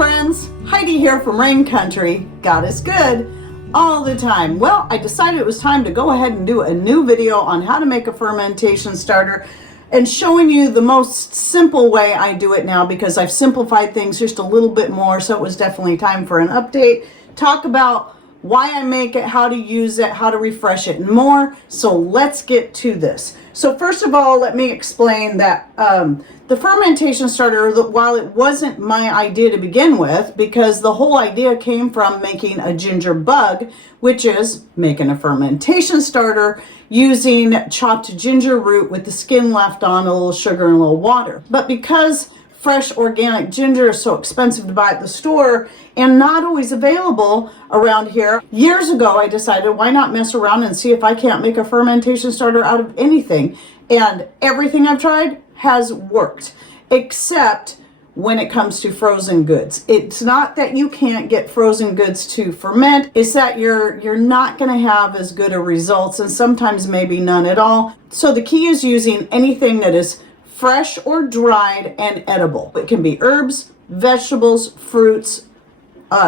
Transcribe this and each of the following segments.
friends, Heidi here from Rain Country. God is good all the time. Well, I decided it was time to go ahead and do a new video on how to make a fermentation starter and showing you the most simple way I do it now, because I've simplified things just a little bit more. So it was definitely time for an update. Talk about why I make it, how to use it, how to refresh it, and more. So let's get to this. So first of all, let me explain that the fermentation starter, while it wasn't my idea to begin with, because the whole idea came from making a ginger bug, which is making a fermentation starter using chopped ginger root with the skin left on, a little sugar and a little water. But because fresh organic ginger is so expensive to buy at the store and not always available around here, years ago I decided, why not mess around and see if I can't make a fermentation starter out of anything. And everything I've tried has worked, except when it comes to frozen goods. It's not that you can't get frozen goods to ferment, it's that you're not going to have as good a results, and sometimes maybe none at all. So the key is using anything that is fresh or dried and edible. It can be herbs, vegetables, fruits,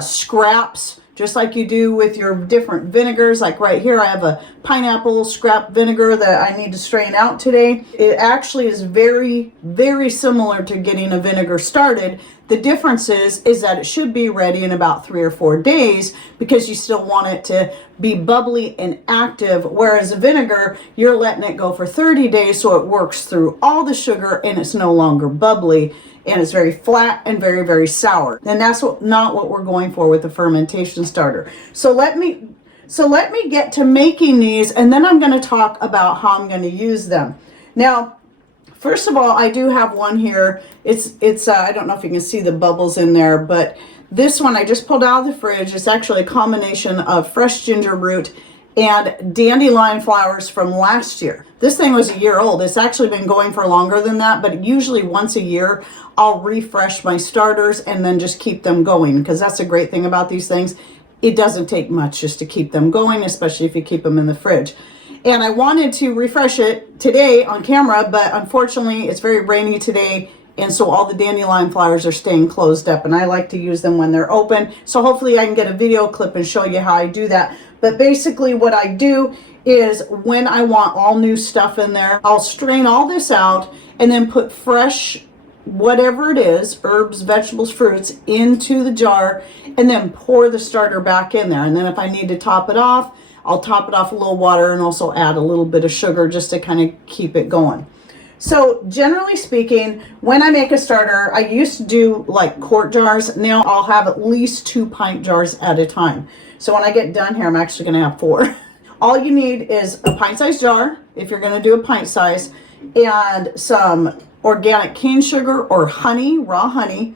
scraps, just like you do with your different vinegars. Like right here, I have a pineapple scrap vinegar that I need to strain out today. It actually is very, very similar to getting a vinegar started. The difference is that it should be ready in about 3 or 4 days, because you still want it to be bubbly and active, whereas a vinegar, you're letting it go for 30 days so it works through all the sugar and it's no longer bubbly, and it's very flat and very, very sour. And that's not what we're going for with the fermentation starter. So let me get to making these, and then I'm going to talk about how I'm going to use them. Now, first of all, I do have one here. It's I don't know if you can see the bubbles in there, but this one I just pulled out of the fridge. It's actually a combination of fresh ginger root and dandelion flowers from last year. This thing was a year old. It's actually been going for longer than that, but usually once a year I'll refresh my starters and then just keep them going, because that's a great thing about these things. It doesn't take much just to keep them going, especially if you keep them in the fridge. And I wanted to refresh it today on camera, but unfortunately it's very rainy today, and so all the dandelion flowers are staying closed up, and I like to use them when they're open. So hopefully I can get a video clip and show you how I do that. But basically what I do is, when I want all new stuff in there, I'll strain all this out and then put fresh, whatever it is, herbs, vegetables, fruits, into the jar, and then pour the starter back in there. And then if I need to top it off, I'll top it off with a little water and also add a little bit of sugar just to kind of keep it going. So generally speaking, when I make a starter, I used to do like quart jars. Now I'll have at least 2 pint jars at a time. So when I get done here, I'm actually going to have 4. All you need is a pint-sized jar, if you're going to do a pint size, and some organic cane sugar or honey, raw honey,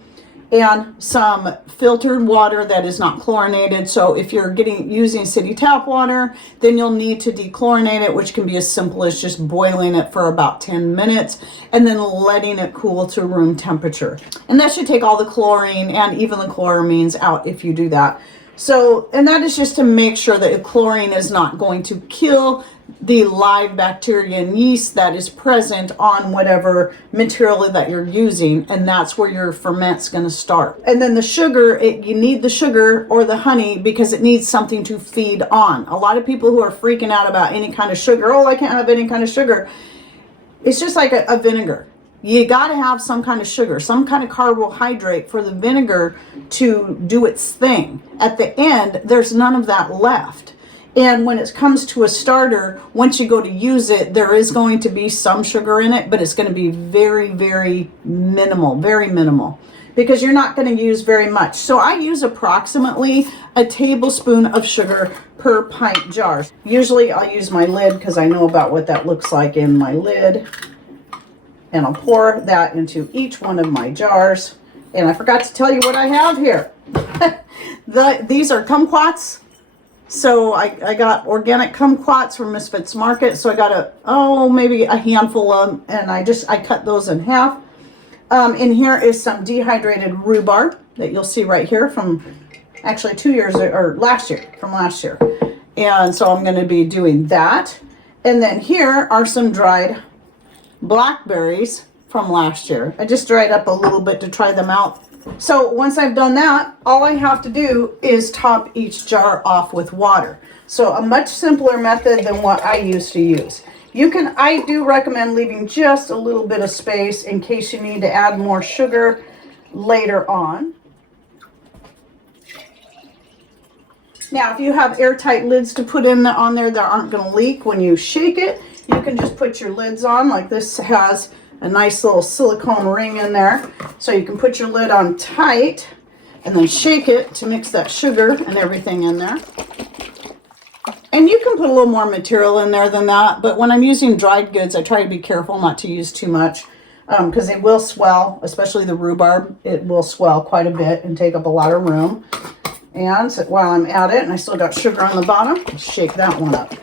and some filtered water that is not chlorinated. So if you're using city tap water, then you'll need to dechlorinate it, which can be as simple as just boiling it for about 10 minutes and then letting it cool to room temperature. And that should take all the chlorine and even the chloramines out if you do that. So, and that is just to make sure that chlorine is not going to kill the live bacteria and yeast that is present on whatever material that you're using, and that's where your ferment's going to start. And then the sugar, you need the sugar or the honey because it needs something to feed on. A lot of people who are freaking out about any kind of sugar, oh, I can't have any kind of sugar. It's just like a vinegar. You got to have some kind of sugar, some kind of carbohydrate for the vinegar to do its thing. At the end, there's none of that left. And when it comes to a starter, once you go to use it, there is going to be some sugar in it, but it's going to be very, very minimal, because you're not going to use very much. So I use approximately a tablespoon of sugar per pint jar. Usually I'll use my lid because I know about what that looks like in my lid. And I'll pour that into each one of my jars. And I forgot to tell you what I have here. These are kumquats. So I got organic kumquats from Misfits Market. So I got maybe a handful of them, and I cut those in half. In here is some dehydrated rhubarb that you'll see right here from actually 2 years, or last year, from last year. And so I'm going to be doing that. And then here are some dried blackberries from last year. I just dried up a little bit to try them out. So once I've done that, all I have to do is top each jar off with water. So a much simpler method than what I used to use. I do recommend leaving just a little bit of space in case you need to add more sugar later on. Now, if you have airtight lids to put on there that aren't going to leak when you shake it, you can just put your lids on. Like this has a nice little silicone ring in there. So you can put your lid on tight and then shake it to mix that sugar and everything in there. And you can put a little more material in there than that, but when I'm using dried goods, I try to be careful not to use too much because it will swell, especially the rhubarb. It will swell quite a bit and take up a lot of room. And while I'm at it, and I still got sugar on the bottom, let's shake that one up.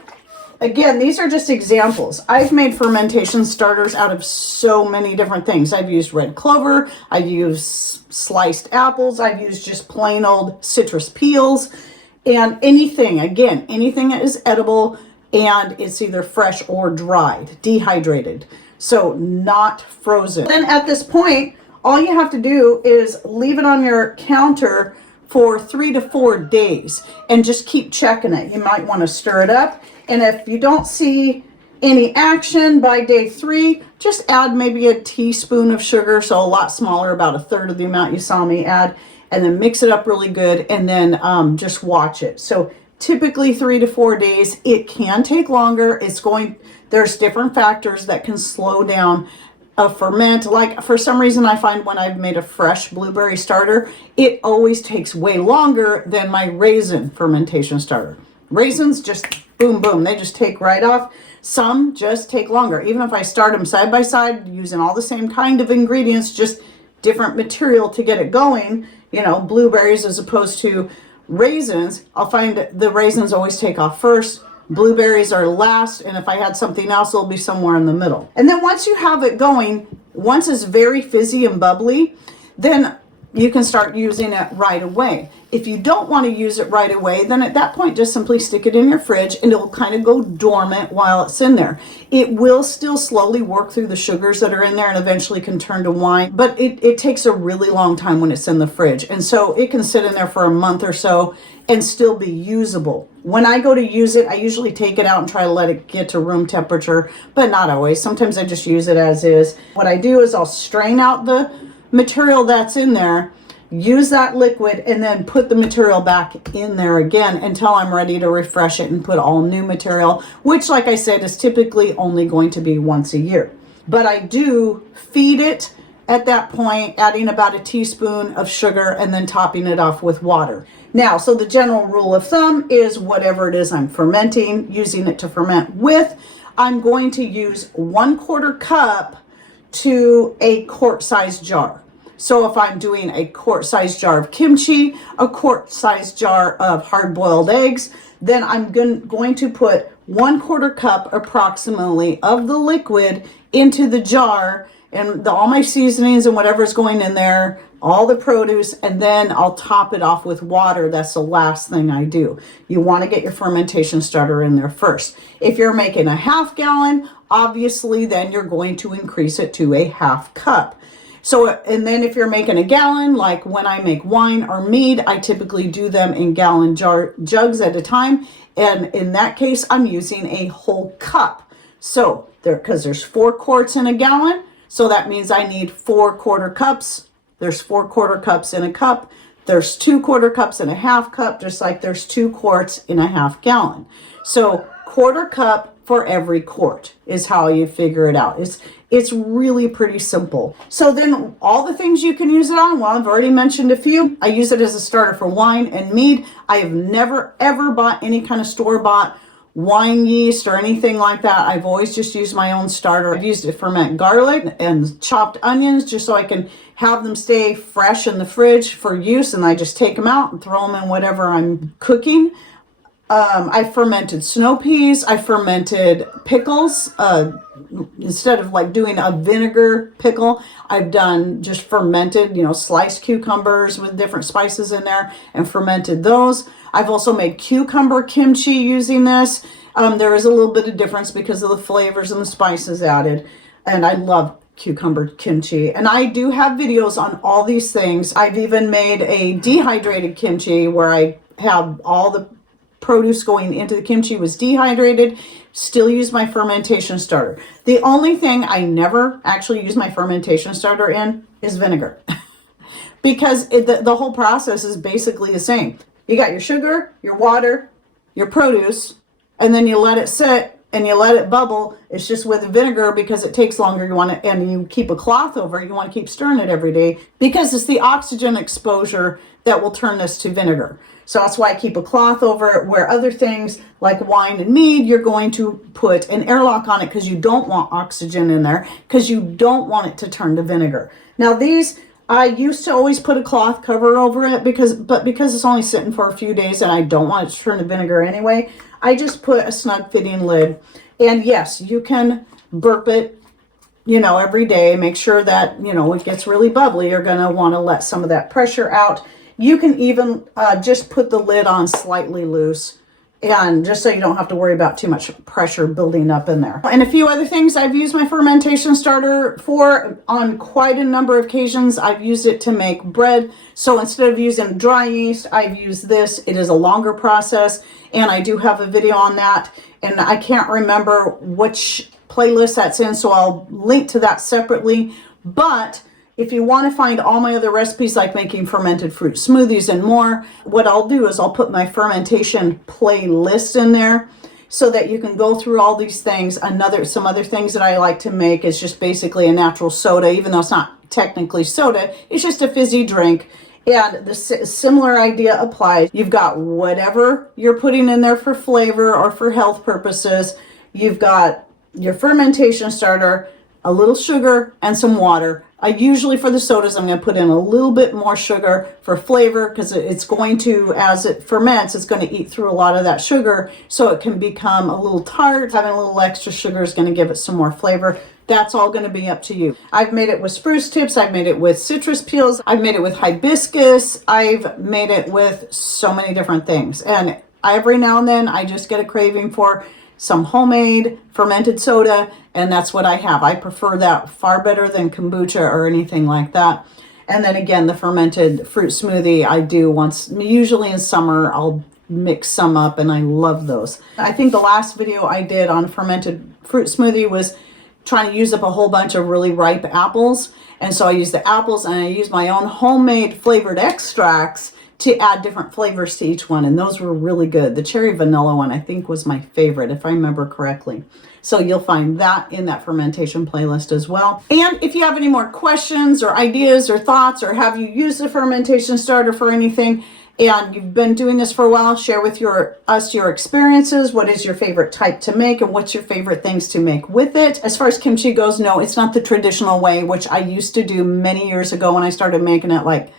Again, these are just examples. I've made fermentation starters out of so many different things. I've used red clover, I've used sliced apples, I've used just plain old citrus peels, and anything that is edible and it's either fresh or dried, dehydrated, so not frozen. Then at this point, all you have to do is leave it on your counter for 3 to 4 days and just keep checking it. You might want to stir it up. And if you don't see any action by day 3, just add maybe a teaspoon of sugar, so a lot smaller, about 1/3 of the amount you saw me add, and then mix it up really good, and then just watch it. So typically 3 to 4 days. It can take longer. There's different factors that can slow down a ferment. Like for some reason, I find when I've made a fresh blueberry starter, it always takes way longer than my raisin fermentation starter. Raisins just boom, boom, they just take right off. Some just take longer. Even if I start them side by side using all the same kind of ingredients, just different material to get it going, you know, blueberries as opposed to raisins, I'll find the raisins always take off first. Blueberries are last, and if I had something else, it'll be somewhere in the middle. And then once you have it going, once it's very fizzy and bubbly, then you can start using it right away. If you don't want to use it right away, then at that point, just simply stick it in your fridge and it will kind of go dormant while it's in there. It will still slowly work through the sugars that are in there and eventually can turn to wine, but it takes a really long time when it's in the fridge. And so it can sit in there for a month or so and still be usable. When I go to use it, I usually take it out and try to let it get to room temperature, but not always. Sometimes I just use it as is. What I do is I'll strain out the material that's in there, use that liquid, and then put the material back in there again until I'm ready to refresh it and put all new material, which, like I said, is typically only going to be once a year. But I do feed it at that point, adding about a teaspoon of sugar and then topping it off with water. Now, so the general rule of thumb is whatever it is I'm fermenting, using it to ferment with, I'm going to use 1/4 cup to a quart-sized jar. So if I'm doing a quart-sized jar of kimchi, a quart-sized jar of hard-boiled eggs, then I'm going to put 1/4 cup approximately of the liquid into the jar, and all my seasonings and whatever's going in there, all the produce, and then I'll top it off with water. That's the last thing I do. You want to get your fermentation starter in there first. If you're making a 1/2 gallon, obviously then you're going to increase it to a 1/2 cup. So, and then if you're making a gallon, like when I make wine or mead, I typically do them in gallon jugs at a time. And in that case, I'm using a whole cup. So because there's 4 quarts in a gallon, so that means I need 4 1/4 cups. There's 4 1/4 cups in a cup. There's 2 1/4 cups in a 1/2 cup, just like there's 2 quarts in a 1/2 gallon. So 1/4 cup for every quart is how you figure it out. It's really pretty simple. So then all the things you can use it on, well, I've already mentioned a few. I use it as a starter for wine and mead. I have never ever bought any kind of store-bought wine yeast or anything like that. I've always just used my own starter. I've used it to ferment garlic and chopped onions just so I can have them stay fresh in the fridge for use, and I just take them out and throw them in whatever I'm cooking. I fermented snow peas. I fermented pickles. Instead of like doing a vinegar pickle, I've done just fermented, sliced cucumbers with different spices in there and fermented those. I've also made cucumber kimchi using this. There is a little bit of difference because of the flavors and the spices added. And I love cucumber kimchi. And I do have videos on all these things. I've even made a dehydrated kimchi where I have all the produce going into the kimchi was dehydrated, still use my fermentation starter. The only thing I never actually use my fermentation starter in is vinegar. Because the whole process is basically the same. You got your sugar, your water, your produce, and then you let it sit and you let it bubble. It's just with vinegar because it takes longer. You want to, and you keep a cloth over it. You want to keep stirring it every day because it's the oxygen exposure that will turn this to vinegar. So that's why I keep a cloth over it, where other things like wine and mead, you're going to put an airlock on it because you don't want oxygen in there, because you don't want it to turn to vinegar. Now these, I used to always put a cloth cover over it because it's only sitting for a few days and I don't want it to turn to vinegar anyway, I just put a snug fitting lid. And yes, you can burp it, you know, every day. Make sure that, you know, it gets really bubbly. You're going to want to let some of that pressure out. You can even just put the lid on slightly loose, and just so you don't have to worry about too much pressure building up in there. And a few other things I've used my fermentation starter for on quite a number of occasions. I've used it to make bread. So instead of using dry yeast, I've used this. It is a longer process, and I do have a video on that. And I can't remember which playlist that's in, so I'll link to that separately. But if you want to find all my other recipes like making fermented fruit smoothies and more, what I'll do is I'll put my fermentation playlist in there so that you can go through all these things. Some other things that I like to make is just basically a natural soda, even though it's not technically soda, it's just a fizzy drink. And the similar idea applies. You've got whatever you're putting in there for flavor or for health purposes. You've got your fermentation starter, a little sugar, and some water. I usually, for the sodas, I'm going to put in a little bit more sugar for flavor, because it's going to, as it ferments, it's going to eat through a lot of that sugar, so it can become a little tart. Having a little extra sugar is going to give it some more flavor. That's all going to be up to you. I've made it with spruce tips. I've made it with citrus peels. I've made it with hibiscus. I've made it with so many different things. And every now and then, I just get a craving for some homemade fermented soda, and that's what I have. I prefer that far better than kombucha or anything like that. And then again, the fermented fruit smoothie I do once, usually in summer, I'll mix some up, and I love those. I think the last video I did on fermented fruit smoothie was trying to use up a whole bunch of really ripe apples. And so I use the apples, and I use my own homemade flavored extracts to add different flavors to each one, and those were really good. The cherry vanilla one, I think, was my favorite, if I remember correctly. So you'll find that in that fermentation playlist as well. And if you have any more questions or ideas or thoughts, or have you used the fermentation starter for anything, and you've been doing this for a while, share with us your experiences. What is your favorite type to make, and what's your favorite things to make with it? As far as kimchi goes, no, it's not the traditional way, which I used to do many years ago when I started making it, like,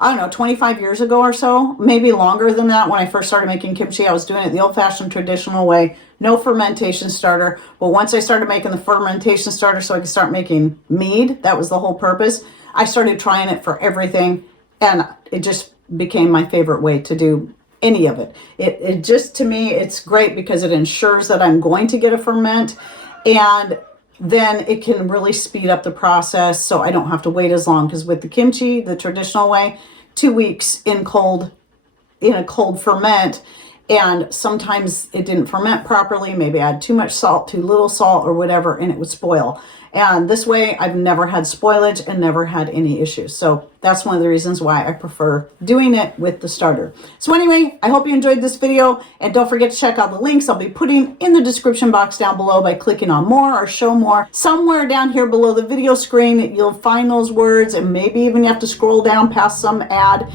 I don't know, 25 years ago or so, maybe longer than that. When I first started making kimchi, I was doing it the old-fashioned traditional way, no fermentation starter. But once I started making the fermentation starter so I could start making mead, that was the whole purpose, I started trying it for everything, and it just became my favorite way to do any of it. It just, to me, it's great because it ensures that I'm going to get a ferment, and then it can really speed up the process so I don't have to wait as long. Because with the kimchi, the traditional way, 2 weeks in a cold ferment, and sometimes it didn't ferment properly. Maybe I had too much salt, too little salt, or whatever, and it would spoil. And this way, I've never had spoilage and never had any issues. So that's one of the reasons why I prefer doing it with the starter. So anyway, I hope you enjoyed this video, and don't forget to check out the links I'll be putting in the description box down below by clicking on more or show more. Somewhere down here below the video screen, you'll find those words, and maybe even you have to scroll down past some ad.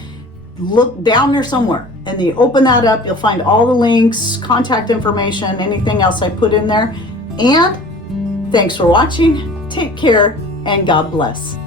Look down there somewhere, and you open that up, you'll find all the links, contact information, anything else I put in there. And thanks for watching. Take care, and God bless.